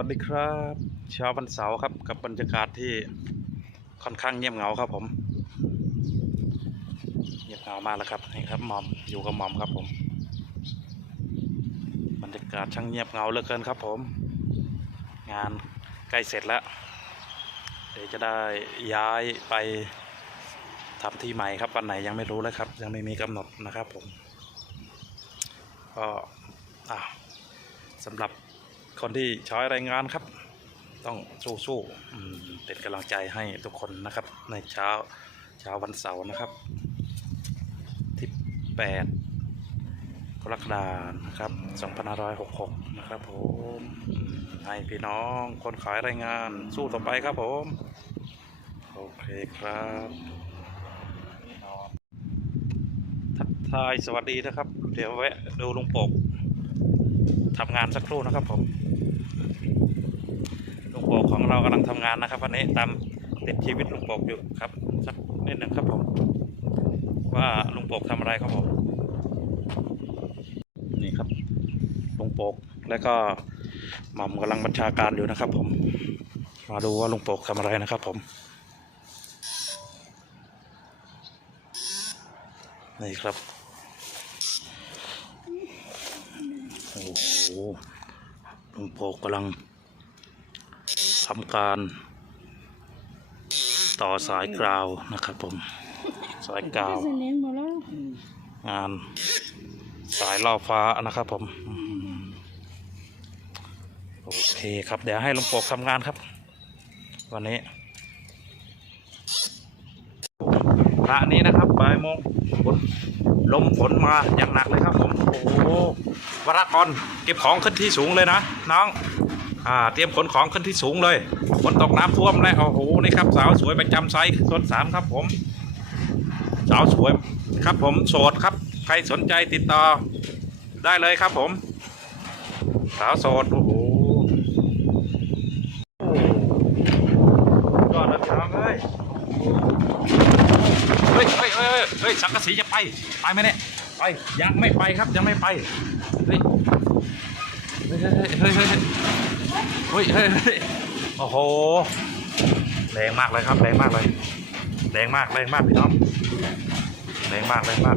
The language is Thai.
วัสดีครับเช้าวันเสาร์ครับกับบรรยากาศที่ค่อนข้างเงียบเหงาครับผมเงียบเหงามากแล้วครับนี่ครับหมอมอยู่กับหมอมครับผม บรรยากาศช่างเงียบเหงาเหลือเกินครับผม งานใกล้เสร็จแล้ว เดี๋ยวจะได้ย้ายไปทำที่ใหม่ครับวันไหนยังไม่รู้เลยครับ ยังไม่มีกำหนดนะครับผมก็อ่าสำหรับ คนที่ใช้แรงงานครับ ต้องสู้ๆเป็นกำลังใจให้ทุกคนนะครับ ในเช้าเช้าวันเสาร์นะครับ ที่8กรกฎาคมนะครับ2566 นะครับผมอืมให้พี่น้องคนขายแรงงานสู้ต่อไปครับผม โอเคครับทักทายสวัสดีนะครับ เดี๋ยวแวะดูลุงปก ทำงานสักครู่นะครับผมลุงโปกของเรากำลังทำงานนะครับวันนี้ตามติดชีวิตลุงโปกอยู่ครับสักนิดหนึ่งครับผม ว่าลุงโปกทำอะไรครับผม นี่ครับลุงโปกแล้วก็หม่อมกำลังบัญชาการอยู่นะครับ ผม มาดูว่าลุงโปกทำอะไรนะครับ ผมนี่ครับ โอ้หลุงโปกกำลังทำการต่อสายกราวนะครับผม สายกราว งานสายล่อฟ้านะครับผม โอเคครับ เดี๋ยวให้หลุงโปกทำงานครับ วันนี้พระนี้นะครับบ่ายโมง ลมฝนมาอย่างหนักเลยครับผม โอ้โหวรากรเก็บของขึ้นที่สูงเลยนะน้องอ่าเตรียมขนของขึ้นที่สูงเลยฝนตกน้ำท่วมแล้วโอ้โหนี่ครับสาวสวยประจำไซส์ต้นสามครับผมสาวสวยครับผมโสดครับ ใครสนใจติดต่อได้เลยครับผม สาวโสดโอ้โห ฮ้ยสังกะสีจะไปไปไหมเนี่ยไปยังไม่ไปครับยังไม่ไปเฮ้ยเฮ้ยเฮ้ยเฮ้ยเฮ้ยเฮ้ยเฮ้ยโอ้โหแรงมากเลยครับแรงมากเลยแรงมากแรงมากพี่น้องแรงมากแรงมาก